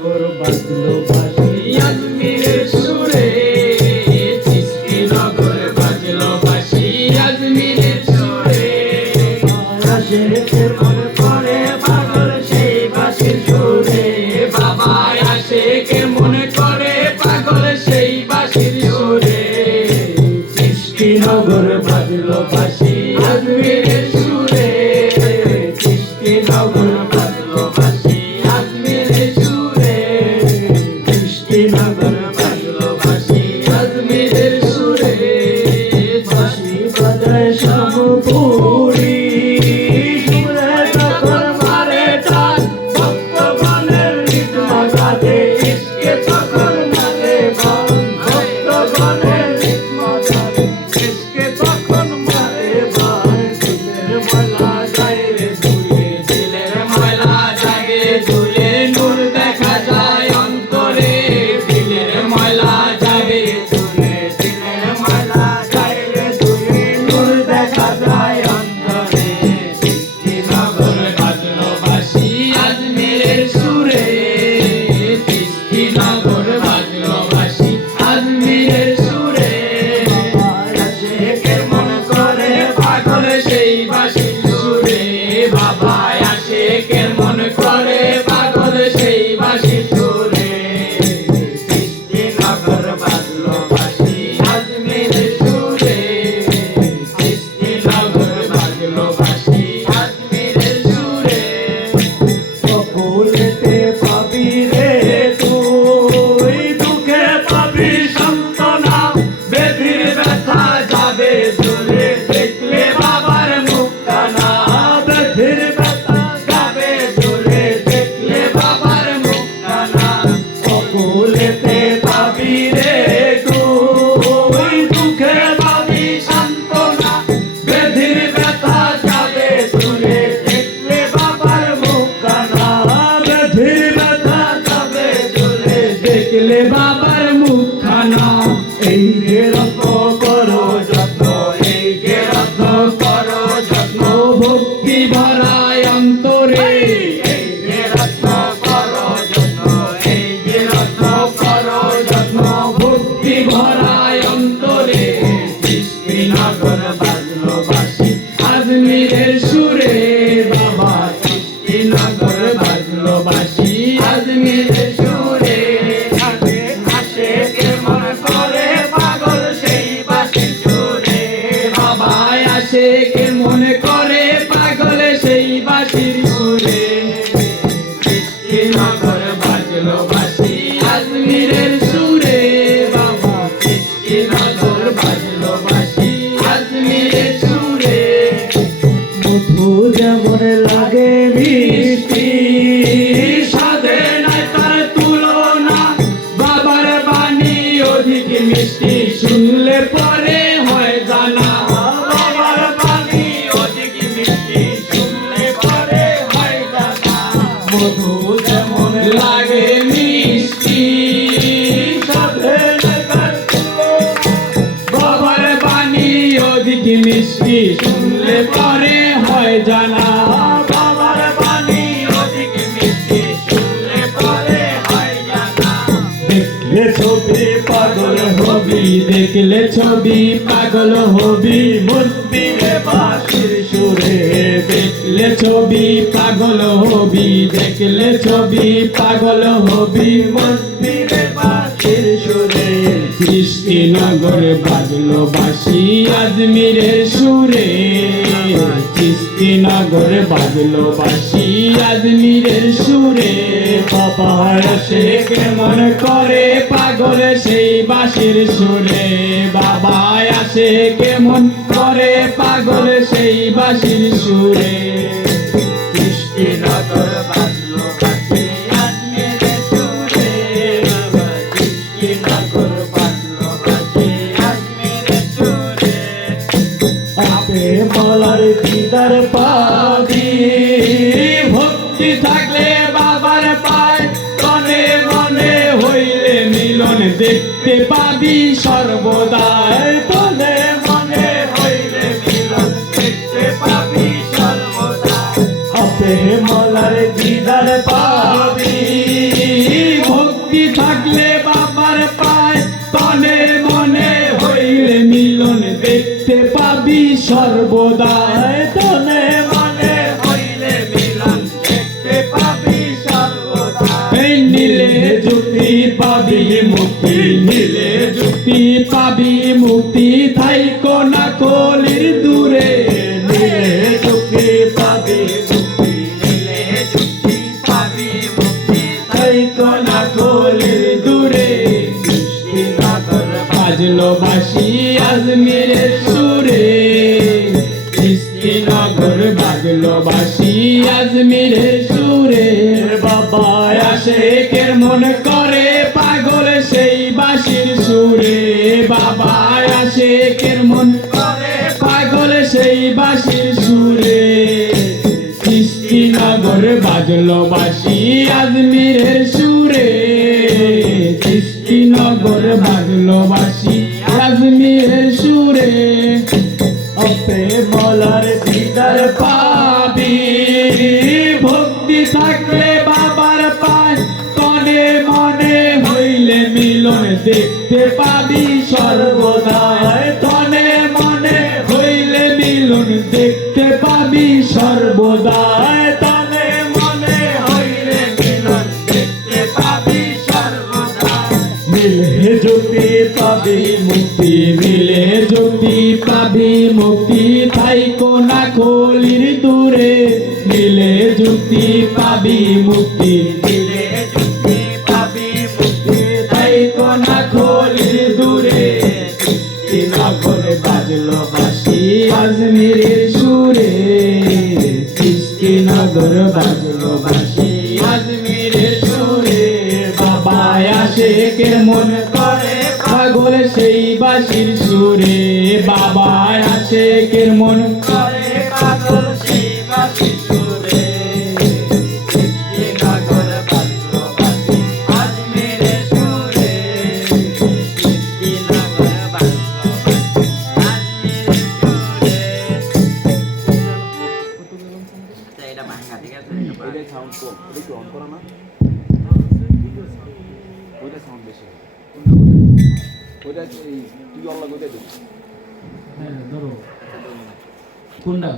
নগর বাজলো বাঁশি আজমিরের সুরে, চিশতি নগর বাজলো বাঁশি আজমিরের সুরে। আশেকের মন করে পাগল সেই বাঁশির সুরে, বাবা আশেকের মন করে পাগল সেই বাঁশির সুরে। চিশতি নগর বাজলো বাঁশি আজমিরের সুরে, চিশতি নগর বাজলো বাঁশি আজমিরের সুরে, চিশতি নগর বাজলো বাঁশি আজমিরের সুরে। বাঁশি বাজায় শামপুরি, সুরে তখন মারে টান, ভক্তগণের হৃদয় কাঁদে, ইশকে তখন মারে বান, ভক্তগণের হৃদয় কাঁদে, ইশকে তখন মারে বান। দিলের ময়লা যায় রে ধুয়ে, দিলের ময়লা জাগে ধুয়ে, নূর দেখা যায় অন্তরে, দিলের ময়লা জাগে ধুয়ে, দিলের ময়লা যায় রে ধুয়ে, নূর দেখা যায় অন্তরে। চিশতি নগর বাজলো বাঁশি আজমিরের সুরে, চিশতি নগর বাজলো বাঁশি আজমিরের সুরে। আশেকের মন করে পাগল সেই বাঁশির সুরে, বাবা আশেকের মন করে পাগল সেই বাঁশির সুরে। চিশতি নগর বাজলো বাঁশি আজমিরের সুরে, চিশতি নগর বাজলো বাঁশি আজমিরের সুরে। সকলেতে পাবি রে তুই, দুঃখে পাবি সান্ত্বনা, বেধির ব্যথা যাবে চলে, দেখলে বাবার মুখখানা, বেধির ব্যথা যাবে চলে, দেখলে বাবার মুখখানা। সকলেতে পাবি রে তুই, দুঃখে পাবি সান্ত্বনা, বেধির ব্যথা যাবে চলে, দেখলে বাবার মুখখানা, বেধির ব্যথা যাবে চলে, দেখলে বাবার মুখখানা। এই যে রত্ন করো যত্ন, এই যে রত্ন করো যত্ন, ভক্তি ভরায় অন্তরে, এই যে রত্ন করো যত্ন, এই যে রত্ন করো যত্ন, ভক্তি ভরায় অন্তরে। চিশতি নগর বাজলো বাঁশি আজমিরের সুরে, বাবা চিশতি নগর বাজলো বাঁশি আজমিরের সুরে। আশেকের মন করে পাগল সেই বাঁশির সুরে, বাবা আশেকের মন করে পাগল সেই বাঁশির সুরে। চিশতি নগর বাজলো বাঁশি আজমিরের সুরে, বাবা চিশতি নগর বাজলো বাঁশি আজমিরের সুরে। মধু যেমন লাগে মিষ্টি, স্বাদে নাই তার তুলনা, বাবার বাণী অধিক মিষ্টি, শুনলে পরে হয় জানা, বাবার বাণী অধিক মিষ্টি, শুনলে পরে হয় জানা। মধু যেমন লাগে মিষ্টি, স্বাদে নাই তার তুলনা, বাবার বাণী অধিক মিষ্টি, শুনলে পরে হয় জানা, বাবার বাণী অধিক মিষ্টি, শুনলে পরে হয় জানা। দেখলে ছবি পাগল হবি, দেখলে ছবি পাগল হবি, মন্দিরে বাঁশির সুরে, দেখলে ছবি পাগল হবি, দেখলে ছবি পাগল হবি, মন্দিরে বাঁশির সুরে। চিশতি নগর বাজলো বাঁশি আজমিরের সুরে, চিশতি নগর বাজলো বাঁশি আজমিরের সুরে। বাবা আশেকের মন করে পাগল সেই বাঁশির সুরে, বাবা আশেকের মন করে পাগল সেই বাঁশির সুরে। চিশতি নগর বাজলো বাঁশি আজমিরের সুরে, বাবা চিশতি নগর বাজলো বাঁশি আজমিরের সুরে। আপে মালার দিদার পাবি, ভক্তি থাকলে বাবার পায়, মনে মনে হইলে মিলন দেখতে পাবি সর্বদাই, মনে মনে হইলে মিলন দেখতে পাবি সর্বদাই। আপে মালার দিদার পাবি, মিলন দেখতে পাবি সর্বদাই তনে মনে হইলে মিলন দেখতে পাবি সর্বদাই এই নীলে যুক্তি পাবি মুক্তি নীলে যুক্তি পাবি মুক্তি থাইকো না কলির দূরে নীলে যুক্তি পাবি মুক্তি নীলে যুক্তি পাবি মুক্তি থাইকো না কলির দূরে বাজলো বাঁশি আজমিরের সুরে কৃষ্ণনগর বাজলো বাঁশি আজমিরের সুরে বাবা আশেকের মন করে পাগল সেই বাঁশির সুরে বাবা আশেকের মন করে পাগল সেই বাঁশির সুরে কৃষ্ণনগর বাজলো বাঁশি আজমিরের সুরে কৃষ্ণনগর বাজলো বাঁশি আজমিরের সুরে অপে মলার দিদার পাবি ভক্তি থাকলে বাবার পায় তনে মনে হইলে মিলন দেখতে পাবি সর্বদাই তনে মনে হইলে মিলন দেখতে পাবি সর্বদাই তনে মনে হইলে মিলন দেখতে পাবি সর্বদাই মিলে জ্যোতি পাবি মুক্তি মিলে জ্যোতি পাবি মুক্তি থাইকো না কলির দূরে মিলে জ্যোতি পাবি মুক্তি মিলে জ্যোতি পাবি মুক্তি থাইকো না কলির দূরে কৃষ্ণনগরে বাজলো বাঁশি আজমিরের সুরে কৃষ্ণনগর বাজলো বাঁশি আজমিরের সুরে বাবা আশেকের মন করে পাগল সেই বাঁশির সুরে বাবা আশেকের মন করে পাগল সেই বাঁশির সুরে কৃষ্ণনগর বাজলো বাঁশি আজমিরের সুরে কৃষ্ণনগর বাজলো বাঁশি আজমিরের সুরে এটা ভাঙা ঠিক আছে এটা সাউন্ড কম এটা কি অন করা না ওইটা সাউন্ড বেশি ওইটা তুই অল্লাহ কোথায় দিবি হ্যাঁ ধরো কোনটা